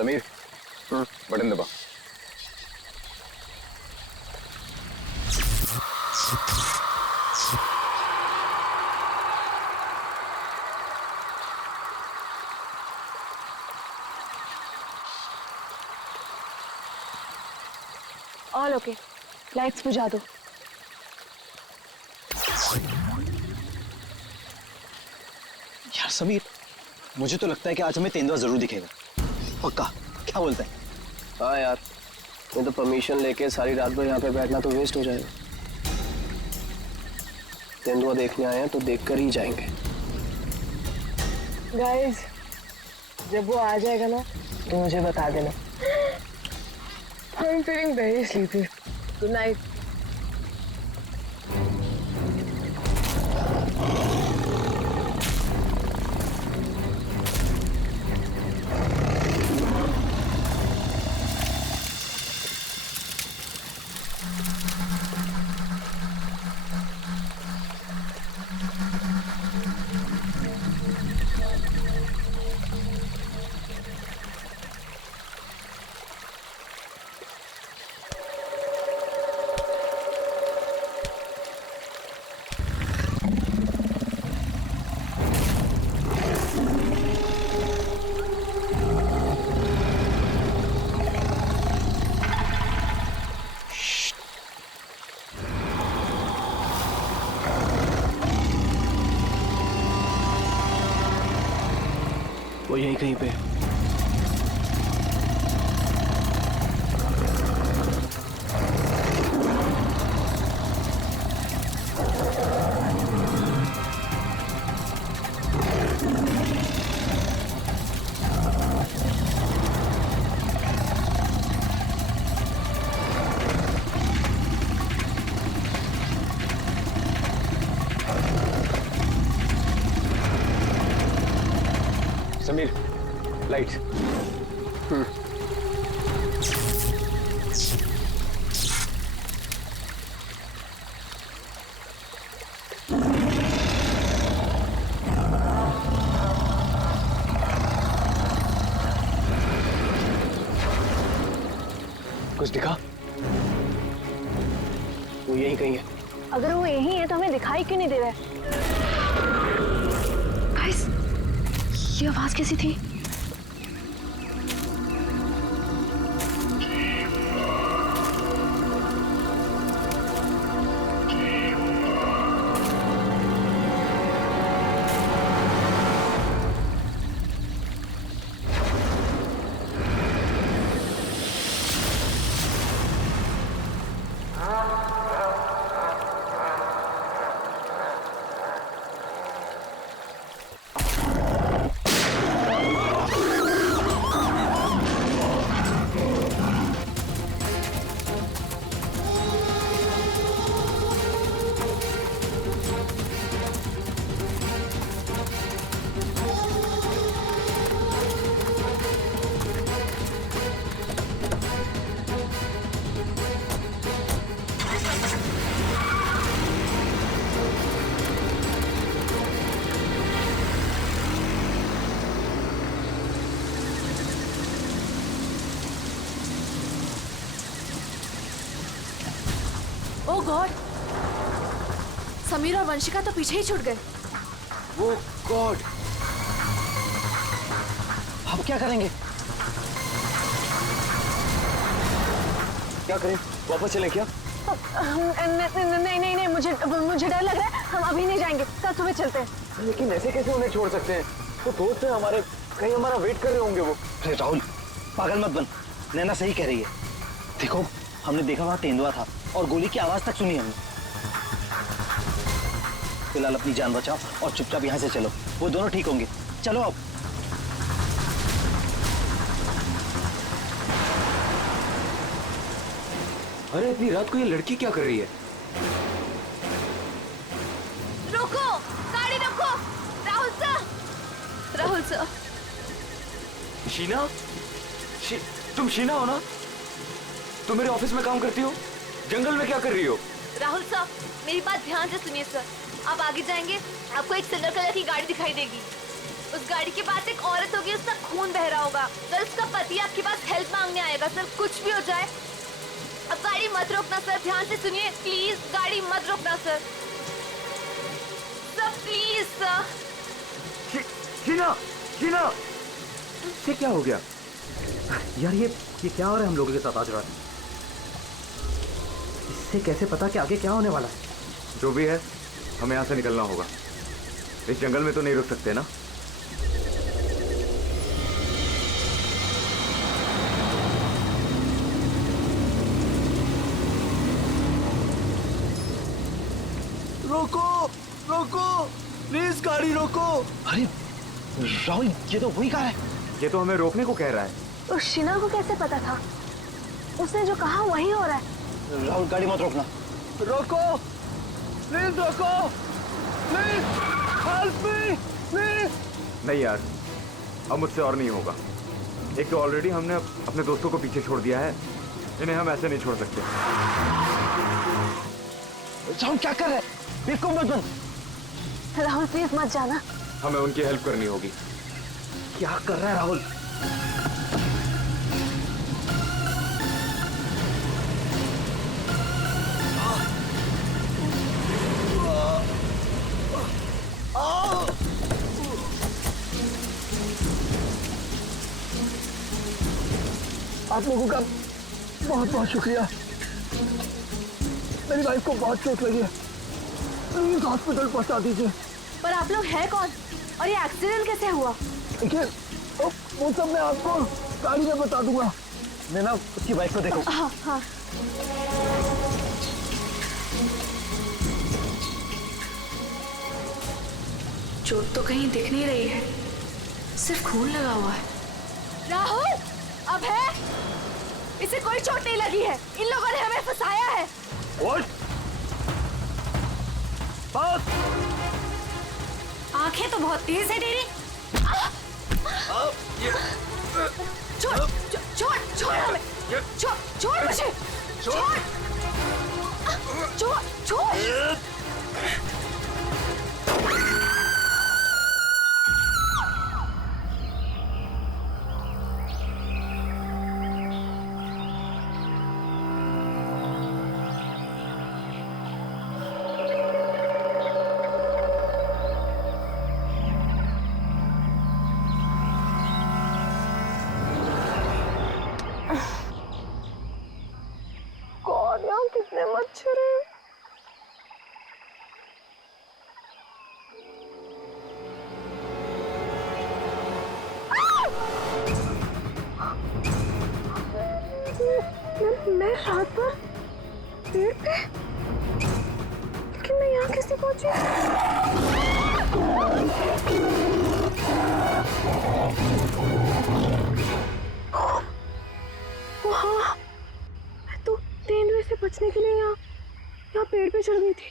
Sameer button दबा। All okay, lights बुझा दो। यार समीर, मुझे तो लगता है कि आज हमें तेंदुआ जरूर दिखेगा। पक्का? क्या बोलता है? हाँ यार, मैं तो परमिशन लेके सारी रात भर यहाँ पे बैठना तो वेस्ट हो जाएगा। तेंदुआ देखने आए हैं तो देखकर ही जाएंगे। गाइस, जब वो आ जाएगा ना तो मुझे बता देना। I'm feeling very sleepy. Good night. वो यहीं कहीं पे। समीर, लाइट्स। कुछ दिखा? वो यहीं कहीं है। अगर वो यही है तो हमें दिखाई क्यों नहीं दे रहा है? गाइस, ये आवाज कैसी थी? ओह गॉड, समीर और वंशिका तो पीछे ही छूट गए। वो गॉड, अब क्या करेंगे? क्या करें? वापस चलें क्या? नहीं नहीं नहीं, मुझे डर लग रहा है। हम अभी नहीं जाएंगे, कल सुबह चलते हैं। लेकिन ऐसे कैसे उन्हें छोड़ सकते हैं? वो दोस्त हैं हमारे, कहीं हमारा वेट कर रहे होंगे वो। अरे राहुल, पागल मत बन। नैना सही कह रही है। देखो, हमने देखा वहां तेंदुआ था और गोली की आवाज तक सुनी हमने। फिलहाल अपनी जान बचाओ और चुपचाप यहाँ से चलो, वो दोनों ठीक होंगे। चलो अब। अरे इतनी रात को ये लड़की क्या कर रही है? रुको, गाड़ी रुको। Rahul sir, Rahul sir. शीना? तुम शीना हो ना? तुम मेरे ऑफिस में काम करती हो? जंगल में क्या कर रही हो? राहुल सर, मेरी बात ध्यान से सुनिए सर। आप आगे जाएंगे, आपको एक सिल्वर कलर की गाड़ी दिखाई देगी। उस गाड़ी के पास एक औरत होगी, उसका खून बह रहा होगा। सर उसका पति आपके पास हेल्प मांगने आएगा। सर कुछ भी हो जाए अब गाड़ी मत रोकना सर, ध्यान से सुनिए प्लीज, गाड़ी मत रोकना sir. Sir please sir. Sheena, Sheena, ये क्या हो गया यार? ये क्या हो रहा है हम लोगों के साथ आज रात? इससे कैसे पता कि आगे क्या होने वाला है? जो भी है, हमें यहाँ से निकलना होगा। इस जंगल में तो नहीं रुक सकते ना। रोको, रोको, प्लीज गाड़ी रोको। अरे राहुल, ये तो वही कार है। ये तो हमें रोकने को कह रहा है। तो शीना को कैसे पता था? उसने जो कहा वही हो रहा है। राहुल गाड़ी मत रोकना। रोको, प्लीज रोको, प्लीज हेल्प मी, प्लीज। नहीं यार, अब मुझसे और नहीं होगा। एक तो ऑलरेडी हमने अपने दोस्तों को पीछे छोड़ दिया है, इन्हें हम ऐसे नहीं छोड़ सकते। राहुल क्या कर रहे हैं? बिल्कुल मत बन। राहुल प्लीज मत जाना। हमें उनकी हेल्प करनी होगी। क्या कर रहा है राहुल? आप लोगों का बहुत बहुत शुक्रिया। मेरी वाइफ को बहुत चोट लगी है, प्लीज हॉस्पिटल पहुंचा दीजिए। पर आप लोग हैं कौन और ये एक्सीडेंट कैसे हुआ? देखिए, वो सब मैं आपको गाड़ी में बता दूंगा। मैं ना उसकी वाइफ को देखो। हाँ हाँ। चोट तो कहीं दिख नहीं रही है, सिर्फ खून लगा हुआ है। राहुल, अब है, इसे कोई चोट नहीं लगी है। इन लोगों ने हमें फंसाया है। बस। आंखें तो बहुत तेज है तेरी। छोड़ छोड़ छोड़ हमें, छोड़ छोड़ मुझे, छोड़ छोड़ छोड़। गॉड यार कितने मच्छर हैं। मैं रात पर पेड़ पे, लेकिन मैं यहाँ कैसे पहुंची? वहाँ मैं तो तेंदुए से बचने के लिए यहाँ पेड़ पे चढ़ गई थी।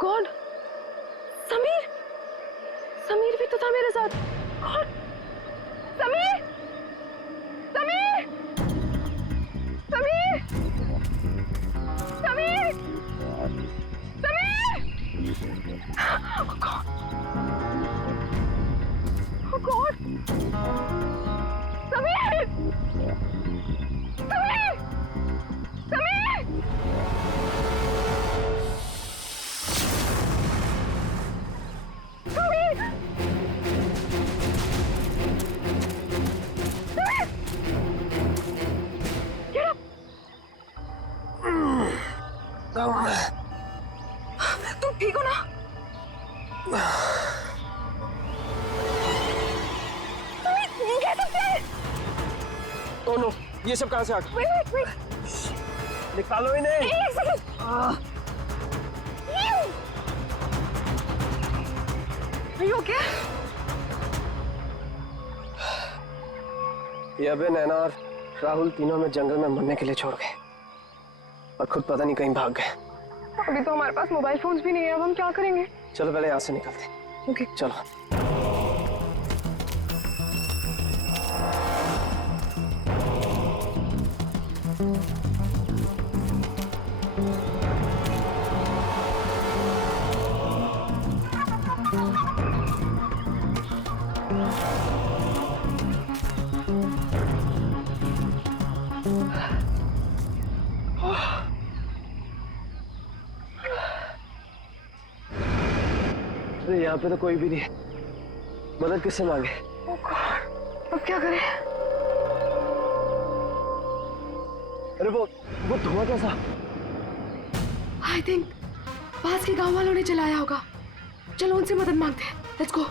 गॉड, समीर, समीर भी तो था मेरे साथ। God, Sameer, Sameer, Sameer, Sameer, Sameer. Oh God, oh God, Sameer, Sameer, Sameer. तुम ठीक हो ना? तुम कह सकते हैं? ओह नो, ये सब कहाँ से आ गया? wait. निकालो इन्हें। एक सेकंड। Are you okay? ये अबे, नैना और राहुल तीनों में जंगल में मरने के लिए छोड़ गए और खुद पता नहीं कहीं भाग गए। अभी तो हमारे पास मोबाइल फोन्स भी नहीं है, अब हम क्या करेंगे? चलो पहले यहाँ से निकलते हैं। ओके चलो। अरे यहाँ पे तो कोई भी नहीं है, मदद किससे मांगे? अब क्या करें? अरे वो धुआं कैसा? आई थिंक पास के गांव वालों ने चलाया होगा। चलो उनसे मदद मांगते हैं। Let's go.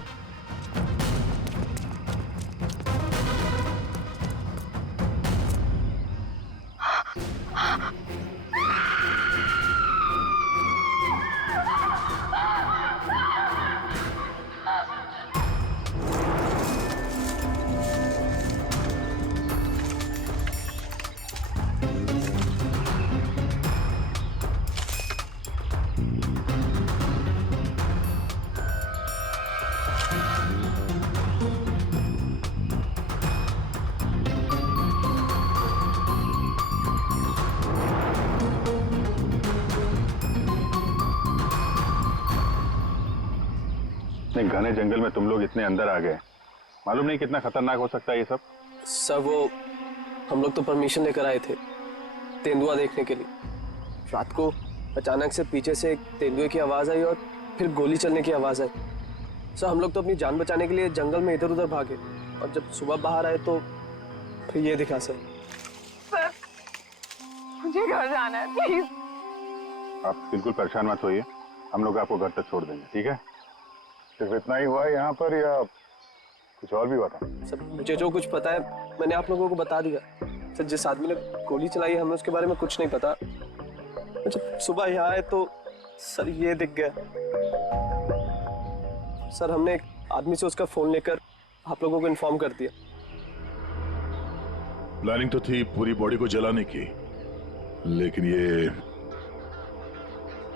इतने घने जंगल में तुम लोग इतने अंदर आ गए, मालूम नहीं कितना खतरनाक हो सकता है ये सब। सर वो हम लोग तो परमिशन लेकर आए थे तेंदुआ देखने के लिए। रात को अचानक से पीछे से एक तेंदुए की आवाज आई और फिर गोली चलने की आवाज आई। सर हम लोग तो अपनी जान बचाने के लिए जंगल में इधर उधर भागे और जब सुबह बाहर आए तो फिर ये दिखा सर। सर मुझे घर जाना है, प्लीज। आप बिल्कुल परेशान मत होइए, हम लोग आपको घर तक छोड़ देंगे, ठीक है? सिर्फ इतना ही हुआ है यहाँ पर या कुछ और भी हुआ था? सर मुझे जो कुछ पता है मैंने आप लोगों को बता दिया। सर जिस आदमी ने गोली चलाई है हमें उसके बारे में कुछ नहीं पता। जब सुबह यहाँ आए तो सर ये दिख गया। सर हमने एक आदमी से उसका फोन लेकर आप लोगों को इन्फॉर्म कर दिया। प्लानिंग तो थी पूरी बॉडी को जलाने की, लेकिन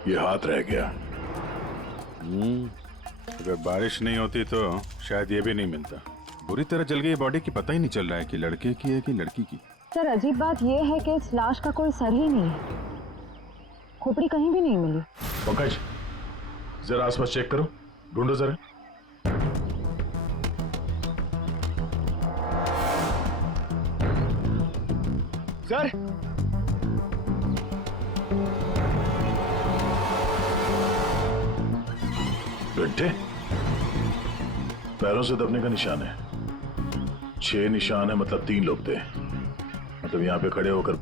ये हाथ रह गया। अगर बारिश नहीं होती तो शायद ये भी नहीं मिलता। बुरी तरह जल गई बॉडी की, पता ही नहीं चल रहा है कि लड़के की है कि लड़की की। सर अजीब बात यह है कि इस लाश का कोई सर ही नहीं है, खोपड़ी कहीं भी नहीं मिली। पंकज जरा आसपास चेक करो, ढूंढो जरा। सर गड्ढे, पैरों से दबने का निशान है। 6 निशान है, मतलब 3 लोग थे। मतलब यहाँ पे खड़े होकर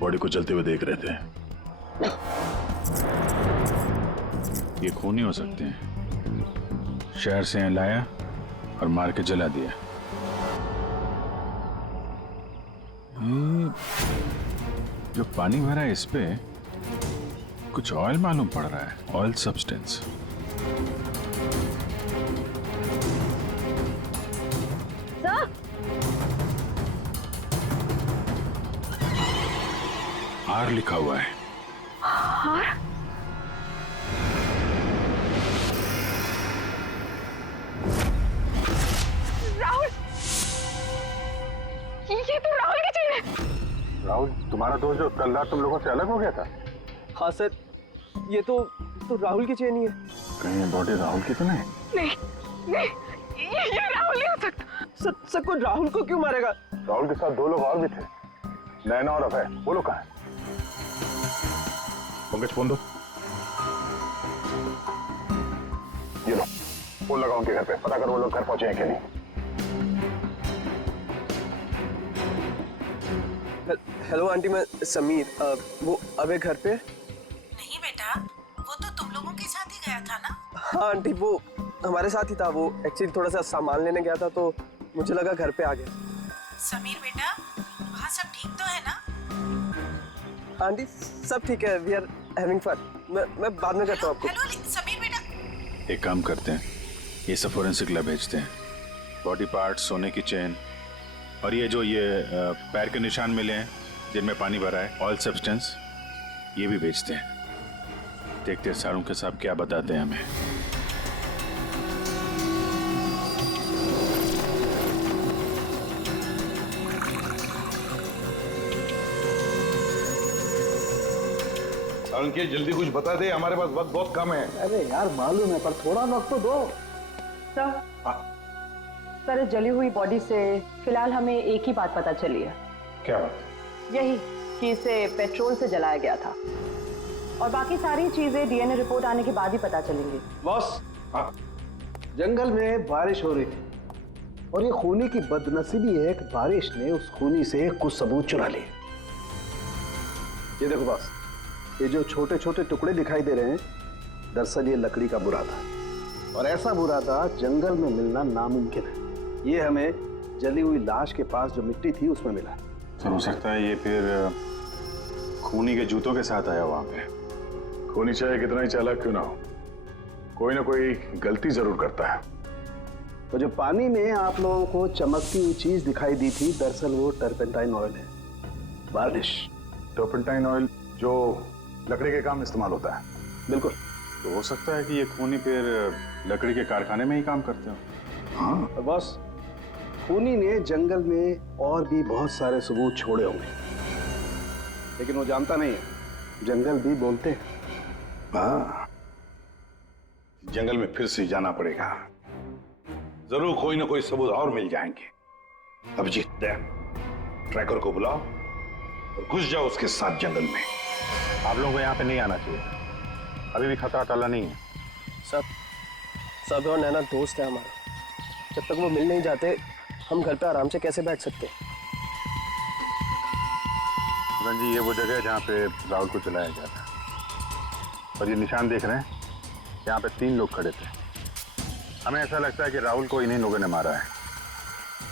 बॉडी को जलते हुए देख रहे थे। ये खूनी हो सकते हैं। शहर से यहाँ लाया और मार के जला दिया। जो पानी भरा है इस पे कुछ ऑयल मालूम पड़ रहा है, ऑयल सब्सटेंस। आर लिखा हुआ है। आर? राहुल, ये तो राहुल की चेन है। राहुल तुम्हारा दोस्त जो कल रात तुम लोगों से अलग हो गया था? हाँ सर ये तो राहुल की चेन ही है। कहीं ये बॉडी राहुल की तो नहीं? नहीं, ये राहुल नहीं हो सकता। सर कोई राहुल को क्यों मारेगा? राहुल के साथ 2 लोग और भी थे, नैना और अभय। वो लोग कहाँ हैं? पंकज फोन दो। ये लो, फोन लगाओ उनके घर पे, पता करो वो लोग घर पहुंचे हैं कि नहीं। हेलो आंटी, मैं समीर। वो अबे घर पे? नहीं बेटा, वो तो तुम लोगों के साथ ही गया था ना? हाँ आंटी वो हमारे साथ ही था। वो एक्चुअली थोड़ा सा सामान लेने गया था तो मुझे लगा घर पे आ गया। समीर बेटा, आंटी सब ठीक है, वी आर हैविंग फन। मैं बाद में करता हूँ आपको। हेलो समीर बेटा, एक काम करते हैं, ये सब फोरेंसिक लैब भेजते हैं। बॉडी पार्ट, सोने की चेन और ये जो पैर के निशान मिले हैं जिनमें पानी भरा है, ऑयल सब्सटेंस, ये भी भेजते हैं। देखते हैं सारुंके साहब क्या बताते हैं हमें। सारुंके जल्दी कुछ बता दे, हमारे पास वक्त बहुत कम है। अरे यार मालूम है, पर थोड़ा वक्त तो दो। सर, इस जली हुई बॉडी से फिलहाल हमें एक ही बात पता चली है। क्या बात? यही कि इसे पेट्रोल से जलाया गया था, और बाकी सारी चीजें डीएनए रिपोर्ट आने के बाद ही पता चलेंगी। बॉस, जंगल में बारिश हो रही थी और ये खूनी की बदनसीबी है कि बारिश ने उस खूनी से कुछ सबूत चुरा लिए। ये देखो बॉस, ये जो छोटे छोटे टुकड़े दिखाई दे रहे हैं, दरअसल ये लकड़ी का बुरादा, और ऐसा बुरादा जंगल में मिलना नामुमकिन है। ये हमें जली हुई लाश के पास जो मिट्टी थी उसमें मिला। तो हो सकता है ये फिर खूनी के जूतों के साथ आया वहां पे। खूनी चाहे कितना ही चालाक क्यों ना हो, कोई ना कोई गलती जरूर करता है। तो जो पानी में आप लोगों को चमकती हुई चीज दिखाई दी थी, दरअसल वो टर्पेंटाइन ऑयल है, वार्निश। टर्पेंटाइन ऑयल जो लकड़ी के काम में इस्तेमाल होता है। बिल्कुल। तो हो सकता है कि ये खूनी फिर लकड़ी के कारखाने में ही काम करते हो। हाँ। और बॉस, खूनी ने जंगल में और भी बहुत सारे सबूत छोड़े होंगे, लेकिन वो जानता नहीं है जंगल भी बोलते हैं। हाँ, जंगल में फिर से जाना पड़ेगा, जरूर कोई ना कोई सबूत और मिल जाएंगे। अभिजीत, ट्रैकर को बुलाओ और घुस जाओ उसके साथ जंगल में। आप लोगों को यहाँ पे नहीं आना चाहिए, अभी भी खतरा टला नहीं है। सब और नैना दोस्त है हमारा, जब तक वो मिल नहीं जाते हम घर पे आराम से कैसे बैठ सकते। जी, ये वो जगह है जहाँ पे राहुल को चलाया गया था, और ये निशान देख रहे हैं, यहाँ पे 3 लोग खड़े थे। हमें ऐसा लगता है कि राहुल को इन्हीं लोगों ने मारा है।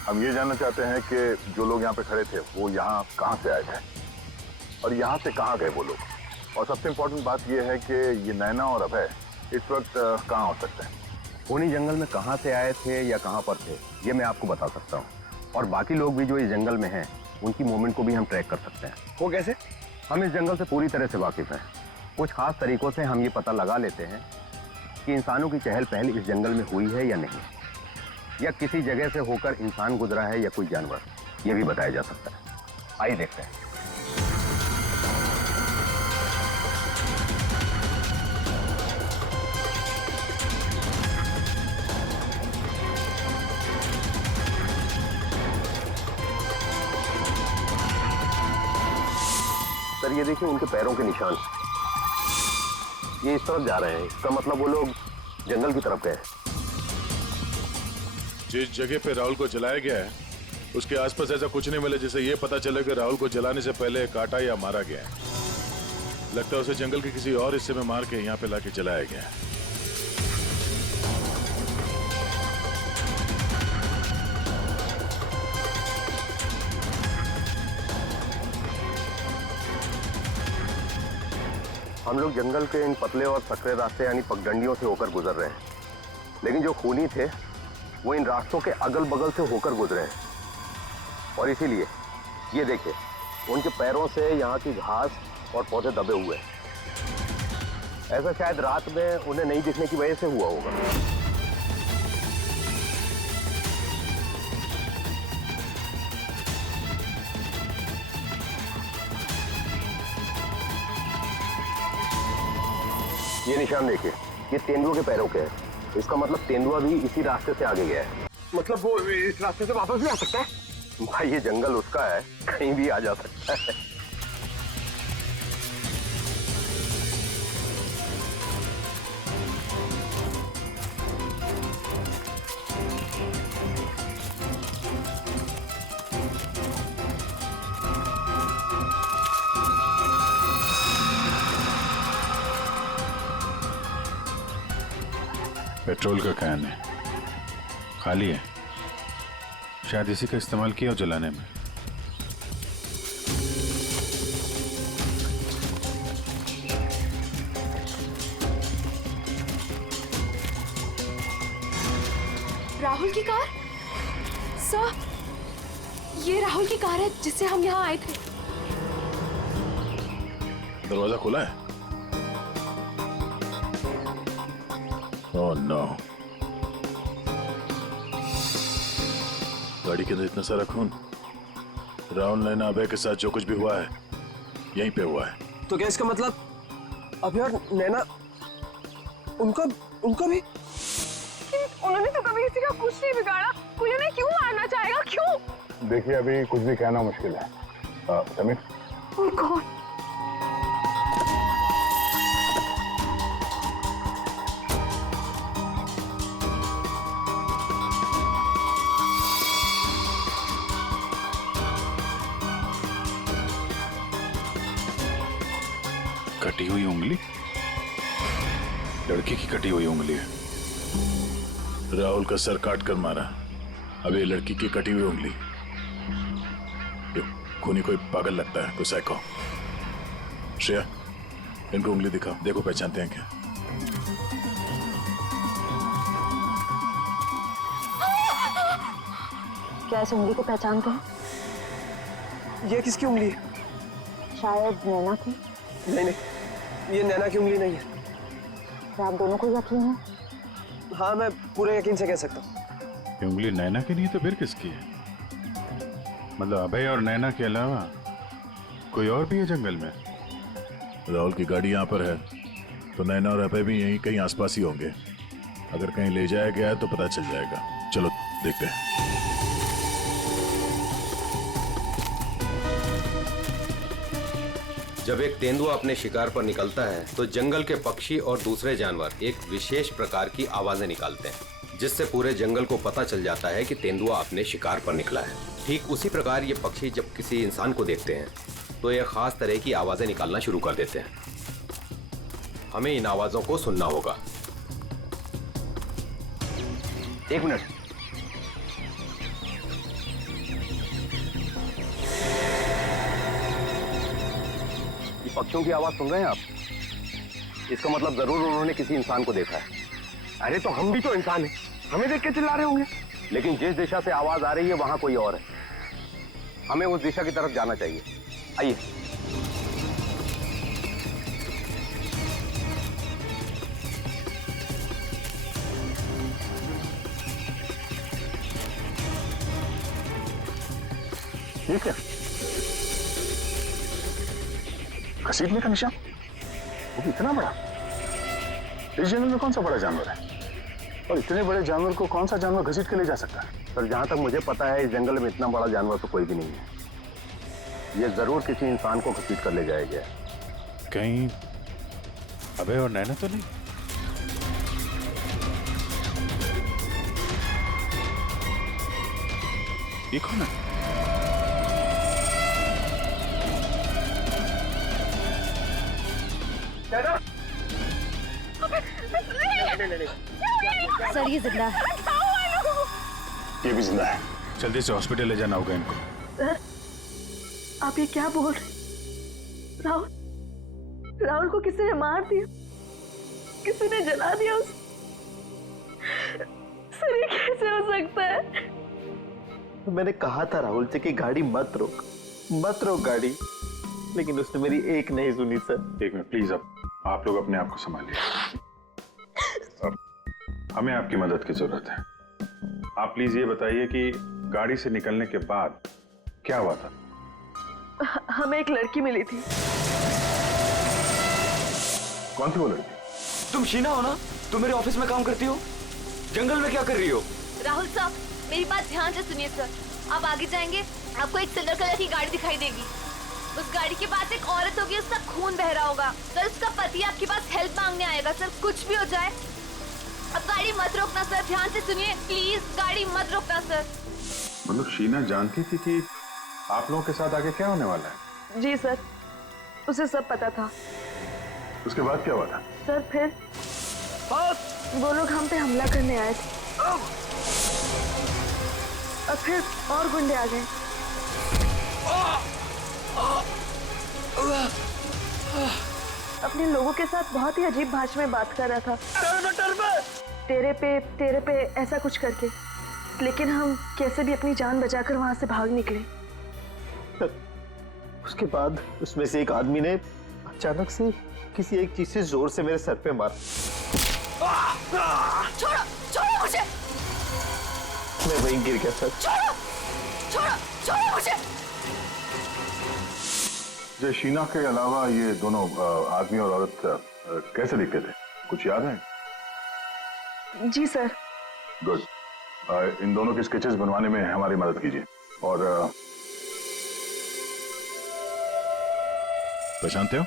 हम ये जानना चाहते हैं कि जो लोग यहाँ पे खड़े थे वो यहाँ कहाँ से आए थे और यहाँ से कहाँ गए वो लोग, और सबसे इम्पोर्टेंट बात ये है कि ये नैना और अभय इस वक्त कहाँ हो सकते हैं। खूनी जंगल में कहाँ से आए थे या कहाँ पर थे ये मैं आपको बता सकता हूँ, और बाकी लोग भी जो इस जंगल में हैं उनकी मूवमेंट को भी हम ट्रैक कर सकते हैं। वो कैसे? हम इस जंगल से पूरी तरह से वाकिफ हैं। कुछ खास तरीकों से हम ये पता लगा लेते हैं कि इंसानों की चहल पहल इस जंगल में हुई है या नहीं, या किसी जगह से होकर इंसान गुजरा है या कोई जानवर, ये भी बताया जा सकता है। आइए देखते हैं। सर, ये देखिए उनके पैरों के निशान, ये इस तरफ जा रहे हैं, इसका मतलब वो लोग जंगल की तरफ गए। जिस जगह पे राहुल को जलाया गया है उसके आसपास ऐसा कुछ नहीं मिला जिससे ये पता चले कि राहुल को जलाने से पहले काटा या मारा गया है। लगता है उसे जंगल के किसी और हिस्से में मार के यहाँ पे लाके जलाया गया है। हम लोग जंगल के इन पतले और सकरे रास्ते यानी पगडंडियों से होकर गुजर रहे हैं, लेकिन जो खूनी थे वो इन रास्तों के अगल बगल से होकर गुजरे हैं, और इसीलिए ये देखिए उनके पैरों से यहाँ की घास और पौधे दबे हुए हैं। ऐसा शायद रात में उन्हें नहीं दिखने की वजह से हुआ होगा। ये निशान देखिए, ये तेंदुआ के पैरों के हैं। इसका मतलब तेंदुआ भी इसी रास्ते से आगे गया है। मतलब वो इस रास्ते से वापस भी आ सकता है? भाई ये जंगल उसका है, कहीं भी आ जा सकता है। पेट्रोल का कैन है, खाली है, शायद इसी का इस्तेमाल किया हो जलाने में। राहुल की कार? सर, ये राहुल की कार है जिससे हम यहाँ आए थे। दरवाजा खुला है? Oh no. गाड़ी के अंदर इतना सारा खून। राहुल नैना अभय के साथ जो कुछ भी हुआ है यहीं पे हुआ है। तो क्या इसका मतलब अभय और नैना उनका भी? उन्होंने तो कभी किसी का कुछ नहीं बिगाड़ा, कोई उन्हें क्यों मारना चाहेगा, क्यों? देखिए अभी कुछ भी कहना मुश्किल है। समीर, ओह गॉड। कटी हुई उंगली? लड़की की कटी हुई उंगली है। राहुल का सर काट कर मारा, अब ये लड़की की कटी हुई उंगली। खूनी कोई पागल लगता है, कोई साइको। श्रेया, इनको उंगली दिखाओ, देखो पहचानते हैं क्या। क्या इस उंगली को पहचानते हैं? ये किसकी उंगली है? शायद नैना की। नहीं, ये नैना की उंगली नहीं है। क्या आप दोनों को यकीन है? हाँ, मैं पूरे यकीन से कह सकता हूँ। ये उंगली नैना की नहीं है तो फिर किसकी है? मतलब अभय और नैना के अलावा कोई और भी है जंगल में? राहुल की गाड़ी यहाँ पर है तो नैना और अभय भी यहीं कहीं आसपास ही होंगे। अगर कहीं ले जाया गया है तो पता चल जाएगा। चलो देखते हैं। जब एक तेंदुआ अपने शिकार पर निकलता है तो जंगल के पक्षी और दूसरे जानवर एक विशेष प्रकार की आवाजें निकालते हैं, जिससे पूरे जंगल को पता चल जाता है कि तेंदुआ अपने शिकार पर निकला है। ठीक उसी प्रकार ये पक्षी जब किसी इंसान को देखते हैं तो ये खास तरह की आवाजें निकालना शुरू कर देते हैं। हमें इन आवाजों को सुनना होगा। एक मिनट। ये पक्षियों की आवाज सुन रहे हैं आप? इसका मतलब जरूर उन्होंने किसी इंसान को देखा है। अरे तो हम भी तो इंसान हैं, हमें देख के चिल्ला रहे होंगे। लेकिन जिस दिशा से आवाज आ रही है वहां कोई और है। हमें उस दिशा की तरफ जाना चाहिए। आइए। ये क्या? घसीटने का निशान? वो भी इतना बड़ा? इस जंगल में कौन सा बड़ा जानवर है? और इतने बड़े जानवर को कौन सा जानवर घसीट के ले जा सकता है? सर, जहां तक मुझे पता है इस जंगल में इतना बड़ा जानवर तो कोई भी नहीं है। ये जरूर किसी इंसान को घसीट कर ले जाएगा। कहीं अभय और नैना तो नहीं? ये कौन है? सर ये जिंदा है। ये भी जिंदा है। जल्दी से हॉस्पिटल ले जाना होगा इनको। सर, आप ये क्या बोल रहे? राहुल को किसी ने मार दिया, किसी ने जला दिया उसे। सर ये कैसे हो सकता है? मैंने कहा था राहुल से कि गाड़ी मत रोक गाड़ी, लेकिन उसने मेरी एक नहीं सुनी सर। एक मिनट प्लीज, अब आप लोग अपने आप को संभालिए। अब हमें आपकी मदद की जरूरत है। आप प्लीज ये बताइए कि गाड़ी से निकलने के बाद क्या हुआ था? हमें एक लड़की मिली थी। कौन थी वो लड़की? तुम शीना हो ना? तुम मेरे ऑफिस में काम करती हो? जंगल में क्या कर रही हो? राहुल साहब, मेरी बात ध्यान से सुनिए सर। आप आगे जाएंगे, आपको एक सिल्वर कलर की गाड़ी दिखाई देगी। उस गाड़ी के पास एक औरत होगी, उसका खून बह रहा होगा। सर उसका पति आपके पास हेल्प मांगने आएगा। सर कुछ भी हो जाए, अब गाड़ी मत रोकना सर। ध्यान से सुनिए प्लीज, गाड़ी मत रोकना सर। मतलब शीना जानती थी कि आप लोगों के साथ आगे क्या होने वाला है? जी सर, उसे सब पता था। उसके बाद क्या हुआ था? सर फिर वो लोग हम पे हमला करने आए थे और फिर और गुंडे आ गए। अपने लोगों के साथ बहुत ही अजीब भाषा में बात कर रहा था। तेरे पे ऐसा कुछ करके, लेकिन हम कैसे भी अपनी जान बचाकर वहां से भाग निकले। उसके बाद उसमें से एक आदमी ने अचानक से किसी एक चीज से जोर से मेरे सर पे मारा। छोड़ो छोड़ो मुझे, मैं वहीं गिर गया सर। छोड़ो छोड़ो छोड़ो मुझे। जो शीना के अलावा ये दोनों आदमी और औरत कैसे दिखते थे, कुछ याद है? जी सर। गुड। इन दोनों के स्केचेस बनवाने में हमारी मदद कीजिए। और पहचानते हो?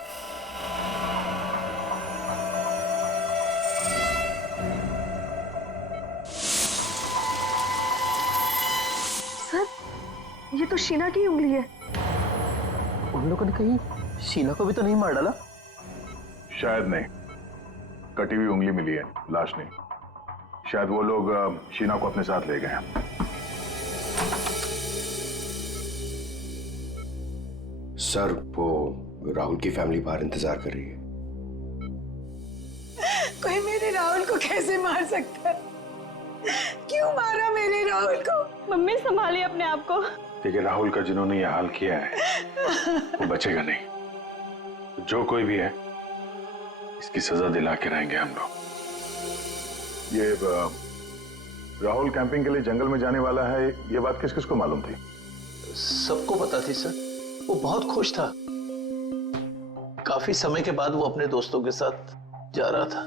सर, ये तो शीना की उंगली है। उन लोगों ने कहीं शीना को भी तो नहीं मार डाला? शायद नहीं, कटी हुई उंगली मिली है, लाश नहीं। शायद वो लोग शीना को अपने साथ ले गए हैं। सर, वो राहुल की फैमिली बाहर इंतजार कर रही है। कोई मेरे राहुल को कैसे मार सकता है? क्यों मारा मेरे राहुल को? मम्मी संभालिए अपने आप को। देखिए, राहुल का जिन्होंने ये हाल किया है वो बचेगा नहीं। जो कोई भी है इसकी सजा दिला के रहेंगे हम लोग। ये राहुल कैंपिंग के लिए जंगल में जाने वाला है, ये बात किस किस को मालूम थी? सबको पता थी सर। वो बहुत खुश था। काफी समय के बाद वो अपने दोस्तों के साथ जा रहा था।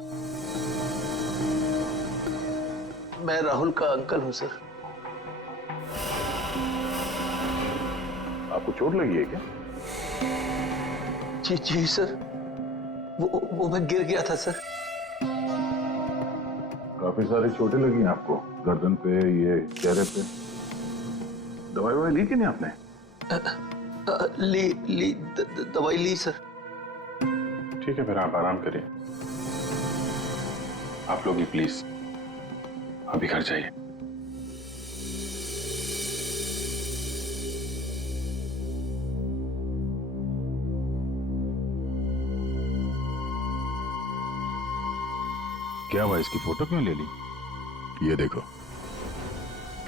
मैं राहुल का अंकल हूं सर। आपको चोट लगी है क्या? जी जी सर, वो मैं गिर गया था सर। काफी सारी चोटें लगी हैं आपको, गर्दन पे, ये चेहरे पे। दवाई ववाई ली कि नहीं आपने? दवाई ली सर। ठीक है, फिर आप आराम करिए। आप लोग भी प्लीज अभी घर जाइए। क्या हुआ, इसकी फोटो क्यों ले ली? ये देखो,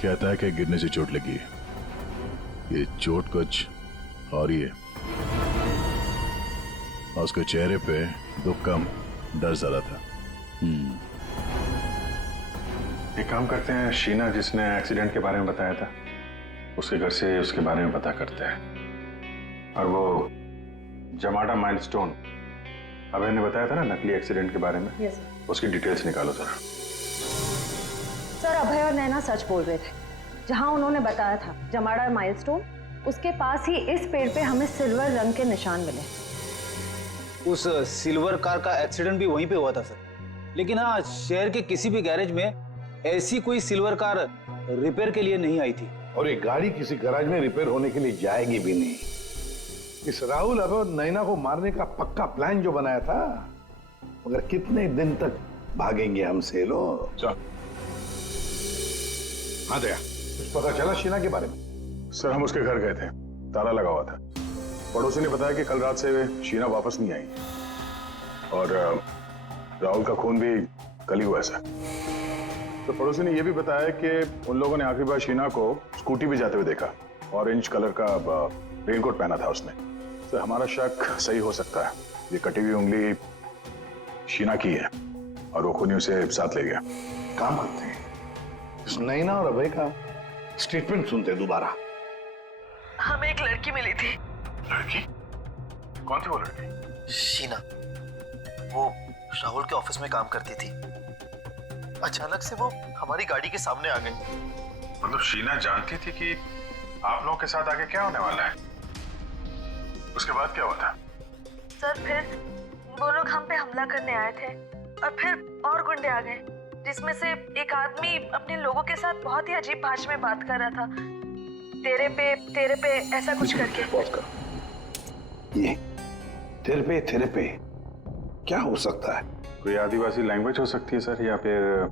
कहता है कि गिरने से चोट लगी है। ये चोट कुछ और ही है। और उसके चेहरे पे दुख कम, डर ज्यादा था। एक काम करते हैं, शीना जिसने एक्सीडेंट के बारे में बताया था उसके घर से उसके बारे में पता करते हैं। और वो जमाडा माइलस्टोन अभय ने बताया था ना, नकली एक्सीडेंट के बारे में। Yes sir. उसकी डिटेल्स निकालो जरा। सर, अभय और नैना सच बोल रहे थे। जहां उन्होंने बताया था जमाड़ा माइलस्टोन, उसके पास ही इस पेड़ पे हमें सिल्वर रंग के निशान मिले। उस सिल्वर कार का एक्सीडेंट भी वहीं पे हुआ था सर। लेकिन हाँ, शहर के किसी भी गैरेज में ऐसी कोई सिल्वर कार रिपेयर के लिए नहीं आई थी। और ये गाड़ी किसी गैराज में रिपेयर होने के लिए जाएगी भी नहीं। इस राहुल अब नैना को मारने का पक्का प्लान जो बनाया था, मगर कितने दिन तक भागेंगे हमसे लोग? चल। हाँ दया, कुछ पता चला शीना के बारे में? सर, हम उसके घर गए थे, ताला लगा हुआ था। पड़ोसी ने बताया कि कल रात से शीना वापस नहीं आई और राहुल का खून भी कल ही हुआ ऐसा। तो पड़ोसी ने यह भी बताया कि उन लोगों ने आखिरी बार शीना को स्कूटी पे जाते हुए देखा। ऑरेंज कलर का रेनकोट पहना था उसने। तो हमारा शक सही हो सकता है, ये कटी हुई उंगली शीना की है और वो खूनी उसे साथ ले गया। काम करते हैं, इस नैना और अभय का स्टेटमेंट सुनते हैं दोबारा। हमें एक लड़की मिली थी। लड़की? कौन थी वो लड़की? शीना। वो राहुल के ऑफिस में काम करती थी। अचानक से वो हमारी गाड़ी के सामने आ गई। मतलब शीना जानती थी कि आप लोगों के साथ आगे क्या होने वाला है? उसके बाद क्या हुआ था? सर, फिर वो लोग हम पे हमला करने आए थे और फिर और गुंडे आ गए, जिसमें से एक आदमी अपने लोगों के साथ बहुत ही अजीब भाषा में बात कर रहा था। तेरे पे ऐसा कुछ करके। पॉज कर। ये तेरे पे क्या हो सकता है? कोई आदिवासी लैंग्वेज हो सकती है सर, या फिर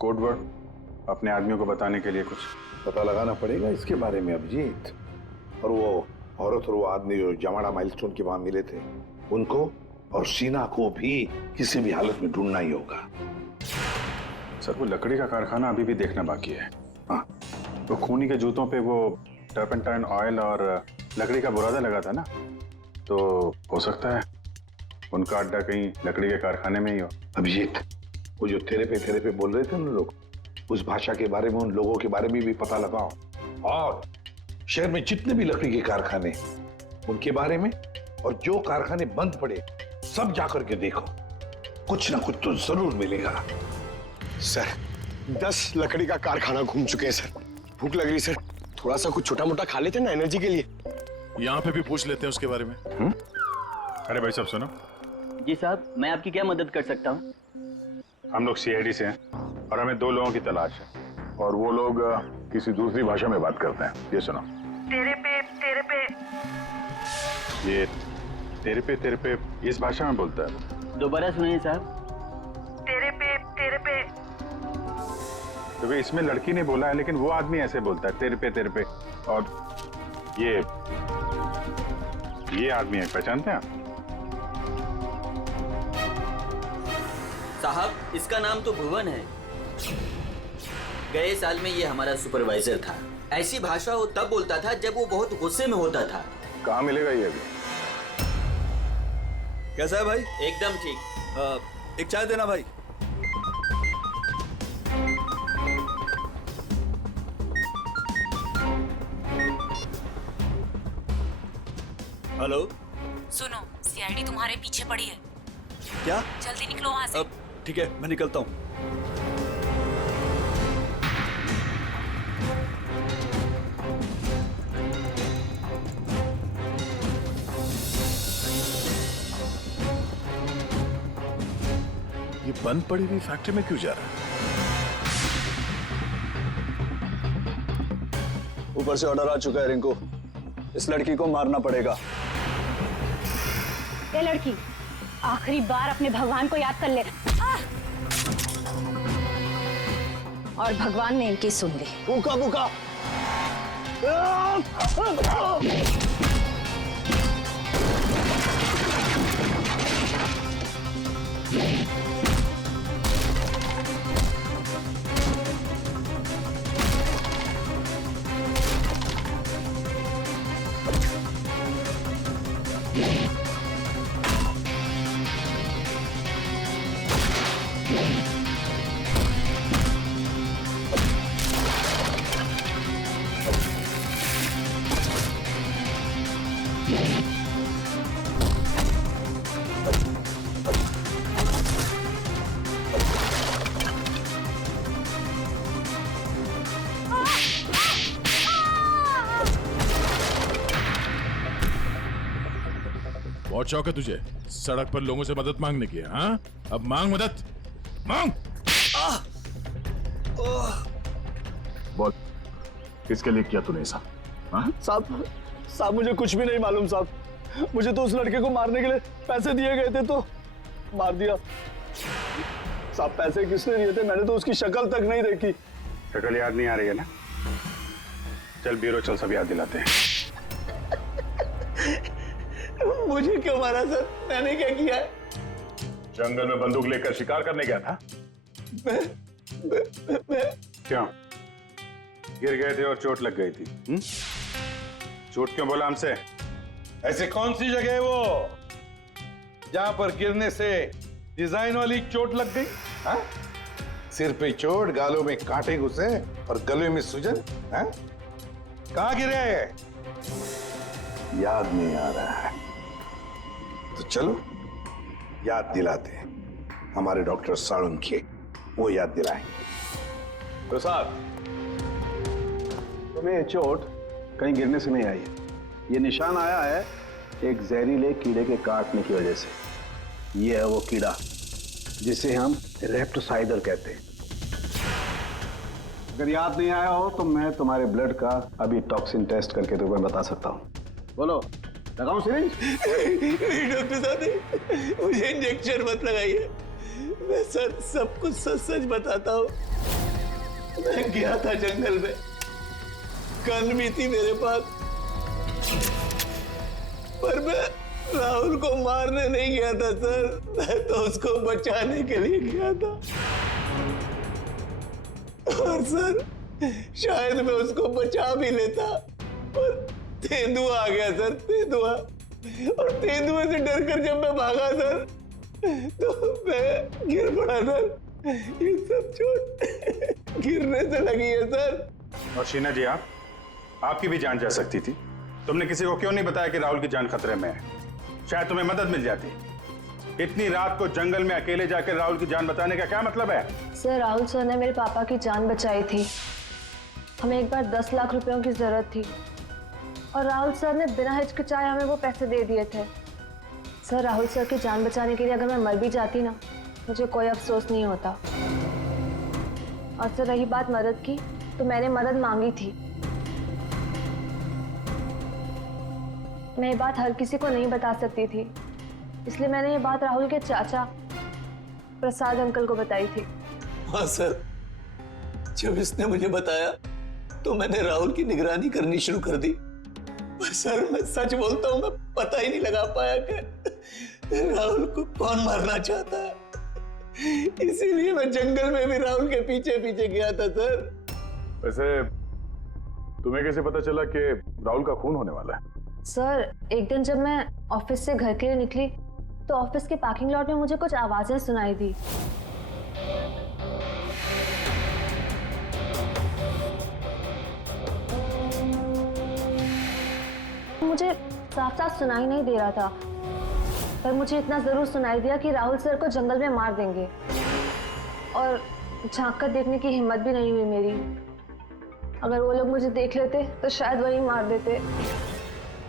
कोड वर्ड अपने आदमियों को बताने के लिए कुछ पता लगाना पड़ेगा इसके बारे में अभिजीत। और वो औरत और वो आदमी जो जमाड़ा माइलस्टोन के वहां मिले थे, उनको और शीना को भी किसी भी हालत में ढूंढना ही होगा। सर वो लकड़ी का कारखाना अभी भी देखना बाकी है। हाँ, तो खूनी के जूतों पे वो टर्पेंटाइन ऑयल और लकड़ी का बुरादा लगा था ना, तो हो सकता है उनका अड्डा कहीं लकड़ी के कारखाने में ही हो। अभिजीत, वो जो तेरे पे बोल रहे थे ना लोग, उस भाषा के बारे में, उन लोगों के बारे में भी पता लगाओ, और शहर में जितने भी लकड़ी के कारखाने उनके बारे में, और जो कारखाने बंद पड़े सब जाकर के देखो, कुछ ना कुछ तो जरूर मिलेगा। सर 10 लकड़ी का कारखाना घूम चुके हैं सर। भूख लग रही सर, थोड़ा सा कुछ छोटा मोटा खा लेते ना एनर्जी के लिए। यहाँ पे भी पूछ लेते हैं उसके बारे में। अरे भाई साहब सुनो। जी साहब, मैं आपकी क्या मदद कर सकता हूँ? हम लोग सीआईडी से हैं और हमें 2 लोगों की तलाश है, और वो लोग किसी दूसरी भाषा में बात करते हैं। ये सुनो। तेरे पे ये तेरे पे इस भाषा में बोलता है। दोबारा सुनिए साहब। तेरे पे तो इसमें लड़की ने बोला है, लेकिन वो आदमी ऐसे बोलता है तेरे पे। और ये आदमी है, पहचानते हैं आप? साहब, इसका नाम तो भुवन है। गए साल में ये हमारा सुपरवाइजर था। ऐसी भाषा वो तब बोलता था जब वो बहुत गुस्से में होता था। कहाँ मिलेगा ये अभी? कैसा है भाई? एकदम ठीक। एक चाय देना भाई। हेलो, सुनो, सीआईडी तुम्हारे पीछे पड़ी है। क्या? जल्दी निकलो वहां से। ठीक है, मैं निकलता हूँ। ये बंद पड़ी हुई फैक्ट्री में क्यों जा रहा है? ऊपर से ऑर्डर आ चुका है रिंकू, इस लड़की को मारना पड़ेगा। ये लड़की, आखिरी बार अपने भगवान को याद कर ले। और भगवान ने इनकी सुन ली। भूखा भूखा। बहुत शौक है तुझे सड़क पर लोगों से मदद मांगने की। हाँ, अब मांग मदद, मांग। बोल, किसके लिए किया तूने ऐसा? साहब मुझे कुछ भी नहीं मालूम साहब। मुझे तो उस लड़के को मारने के लिए पैसे दिए गए थे तो मार दिया। साहब पैसे किसने दिए थे? मैंने तो उसकी शक्ल तक नहीं देखी। शक्ल याद नहीं आ रही है ना? चल ब्यूरो चल, सब याद दिलाते हैं। मुझे क्यों मारा सर? मैंने क्या किया है? जंगल में बंदूक लेकर शिकार करने गया था। मैं क्यों गिर गए थे और चोट लग गई थी? झूठ क्यों बोला हमसे? ऐसे कौन सी जगह है वो जहां पर गिरने से डिजाइन वाली चोट लग गई? हा? सिर पे चोट, गालों में कांटे घुसे और गले में सूजन? कहां गिरे? याद नहीं आ रहा है तो चलो याद दिलाते हैं। हमारे डॉक्टर साळुंखे वो याद दिलाएंगे। तो साहब तुम्हें ये चोट कहीं गिरने से नहीं आई है। ये निशान आया है एक जहरीले कीड़े के काटने की वजह से। ये है वो कीड़ा जिसे हम रेप्टोसाइडर कहते हैं। अगर याद नहीं आया हो तो मैं तुम्हारे ब्लड का अभी टॉक्सिन टेस्ट करके तुम्हें बता सकता हूँ। बोलो, लगाऊं सिरिंज? डॉक्टर साहब मुझे इंजेक्शन मत लगाइए। मैं सर सब कुछ सच सच बताता हूँ। मैं गया था जंगल में, गन भी थी मेरे पास, पर मैं राहुल को मारने नहीं गया था सर। मैं तो उसको बचाने के लिए गया था। और सर शायद मैं उसको बचा भी लेता, पर तेंदुआ आ गया सर, तेंदुआ। और तेंदुए से डरकर जब मैं भागा सर, तो मैं गिर पड़ा सर। ये सब चोट गिरने से लगी है सर। और शीना जी, आपकी भी जान जा सकती थी। तुमने किसी को क्यों नहीं बताया कि राहुल की जान खतरे में है? शायद तुम्हें मदद मिल जाती। इतनी रात को जंगल में अकेले जाकर राहुल की जान बचाने का क्या मतलब है? सर, राहुल सर ने मेरे पापा की जान बचाई थी। हमें एक बार 10 लाख रुपयों की जरूरत थी और राहुल सर ने बिना हिचकिचाए हमें वो पैसे दे दिए थे। सर, राहुल सर की जान बचाने के लिए अगर मैं मर भी जाती ना, मुझे कोई अफसोस नहीं होता। और सर, रही बात मदद की, तो मैंने मदद मांगी थी। मैं ये बात हर किसी को नहीं बता सकती थी, इसलिए मैंने ये बात राहुल के चाचा प्रसाद अंकल को बताई थी। हाँ सर, जब इसने मुझे बताया तो मैंने राहुल की निगरानी करनी शुरू कर दी। पर सर, मैं सच बोलता हूँ, मैं पता ही नहीं लगा पाया कि राहुल को कौन मारना चाहता है। इसीलिए मैं जंगल में भी राहुल के पीछे पीछे गया था सर। वैसे तुम्हें कैसे पता चला कि राहुल का खून होने वाला है? सर, एक दिन जब मैं ऑफिस से घर के लिए निकली तो ऑफिस के पार्किंग लॉट में मुझे कुछ आवाजें सुनाई दी। मुझे साफ साफ सुनाई नहीं दे रहा था, पर मुझे इतना जरूर सुनाई दिया कि राहुल सर को जंगल में मार देंगे। और झांक कर देखने की हिम्मत भी नहीं हुई मेरी। अगर वो लोग मुझे देख लेते तो शायद वही मार देते।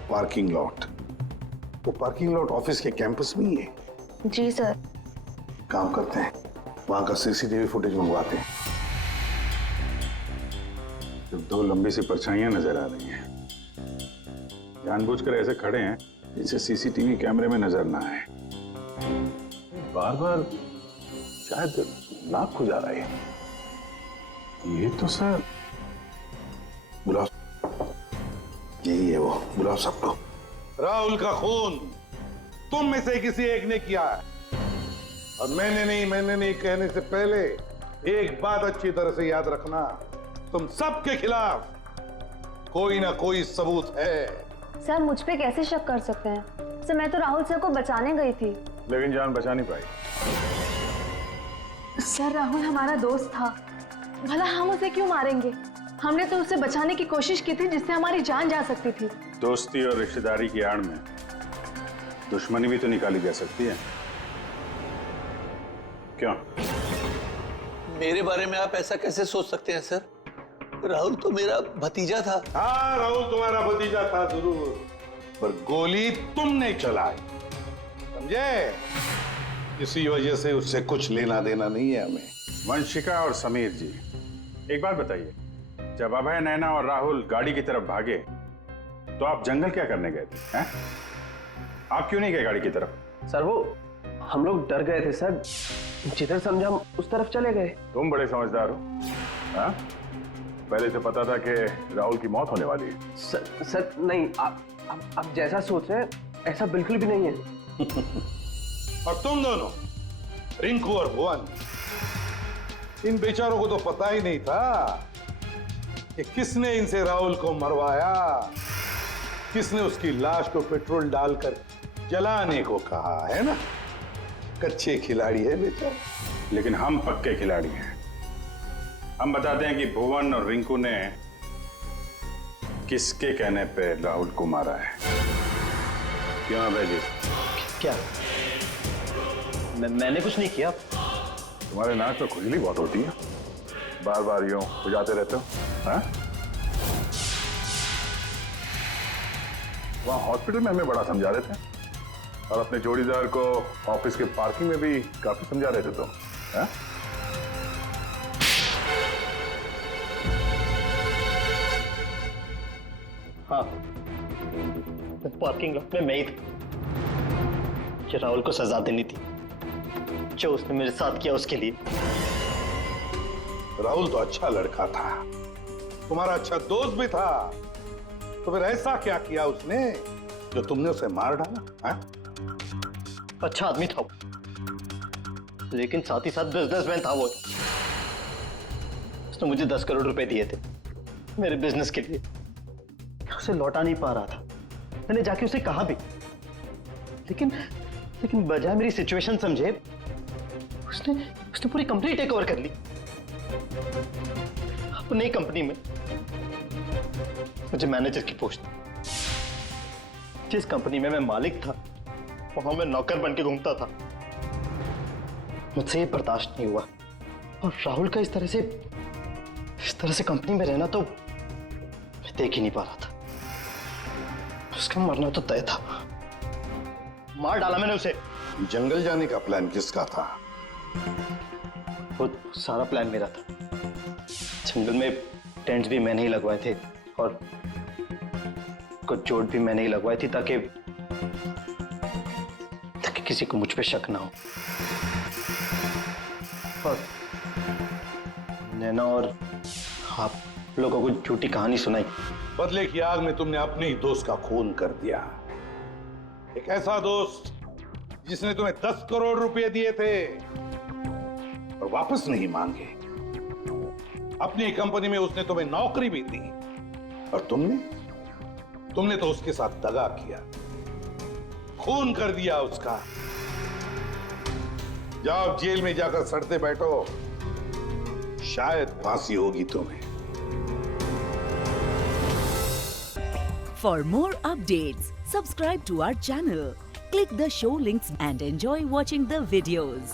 Parking lot? वो पार्किंग लॉट ऑफिस के कैंपस में ही है? जी सर। काम करते हैं, वहां का सीसीटीवी फुटेज मंगवाते हैं। जब 2 लंबी सी परछाइयां नजर आ रही हैं, जानबूझकर ऐसे खड़े हैं जिसे सीसीटीवी कैमरे में नजर ना आए। बार बार शायद नाक खुजा रहा है। ये तो सर, बुलाओ, यही है वो, बुलाओ सबको। राहुल का खून तुम में से किसी एक ने किया है, और मैंने नहीं कहने से पहले एक बात अच्छी तरह से याद रखना, तुम सबके खिलाफ कोई ना कोई सबूत है। सर, मुझ पे कैसे शक कर सकते हैं? सर, मैं तो राहुल सर को बचाने गई थी। लेकिन जान बचा नहीं पाई। सर, राहुल हमारा दोस्त था, भला हम उसे क्यों मारेंगे? हमने तो उसे बचाने की कोशिश की थी जिससे हमारी जान जा सकती थी। दोस्ती और रिश्तेदारी की आड़ में दुश्मनी भी तो निकाली जा सकती है, क्यों? मेरे बारे में आप ऐसा कैसे सोच सकते हैं सर? राहुल तो मेरा भतीजा था। हाँ, राहुल तुम्हारा भतीजा था जरूर, पर गोली तुमने चलाई, समझे? इसी वजह से उससे कुछ लेना देना नहीं है हमें। वंशिका और समीर जी, एक बात बताइए, जब अभय, नैना और राहुल गाड़ी की तरफ भागे तो आप जंगल क्या करने गए थे? हैं? आप क्यों नहीं गए गाड़ी की तरफ? सर, वो हम लोग डर गए थे सर, जिधर समझा हम उस तरफ चले गए। तुम बड़े समझदार हो। हाँ? पहले से पता था कि राहुल की मौत होने वाली है। सर नहीं, आप जैसा सोच रहे हैं ऐसा बिल्कुल भी नहीं है। और तुम दोनों, रिंकू और भुवन, इन बेचारों को तो पता ही नहीं था कि किसने इनसे राहुल को मरवाया, किसने उसकी लाश को पेट्रोल डालकर जलाने को कहा, है ना? कच्चे खिलाड़ी है बेचारा। लेकिन हम पक्के खिलाड़ी हैं। हम बताते हैं कि भुवन और रिंकू ने किसके कहने पे राहुल को मारा है। क्यों अभय जी? क्या? मैंने कुछ नहीं किया। तुम्हारे नाक में खुजली बहुत होती है, बार बार यूं खुजाते रहते हो। हाँ? वहां हॉस्पिटल में हमें बड़ा समझा रहे थे, और अपने जोड़ीदार को ऑफिस के पार्किंग में भी काफी समझा रहे थे तुम। हाँ? हाँ, पार्किंग लॉट में मैं ही था। कि राहुल को सजा देनी थी जो उसने मेरे साथ किया उसके लिए। राहुल तो अच्छा लड़का था, तुम्हारा अच्छा दोस्त भी था, तो फिर ऐसा क्या किया उसने जो तुमने उसे मार डाला? हाँ? अच्छा आदमी था वो, लेकिन साथ ही साथ बिजनेसमैन था वो। उसने मुझे 10 करोड़ रुपए दिए थे मेरे बिजनेस के लिए। उसे लौटा नहीं पा रहा था। मैंने जाके उसे कहा भी, लेकिन बजाय मेरी सिचुएशन समझे उसने पूरी कंपनी टेक ओवर कर ली। अपनी कंपनी में मुझे मैनेजर की पोस्ट, जिस कंपनी में मैं मालिक था वहां मैं नौकर बन के घूमता था। मुझसे ये बर्दाश्त नहीं हुआ और राहुल का इस तरह से कंपनी में रहना तो मैं देख ही नहीं पा रहा था। उसका मरना तो तय था। मार डाला मैंने उसे। जंगल जाने का प्लान किसका था? वो सारा प्लान मेरा था। जंगल में टेंट्स भी मैंने ही लगवाए थे और कुछ चोट भी मैंने ही लगवाई थी ताकि किसी को मुझ पे शक ना हो। और नैना और आप लोगों को झूठी कहानी सुनाई। बदले की आग में तुमने अपने ही दोस्त का खून कर दिया। एक ऐसा दोस्त जिसने तुम्हें 10 करोड़ रुपए दिए थे और वापस नहीं मांगे। अपनी कंपनी में उसने तुम्हें नौकरी भी दी और तुमने तो उसके साथ दगा किया, खून कर दिया उसका। जाओ जेल में जाकर सड़ते बैठो, शायद फांसी होगी तुम्हें। For more updates, subscribe to our channel, click the show links and enjoy watching the videos.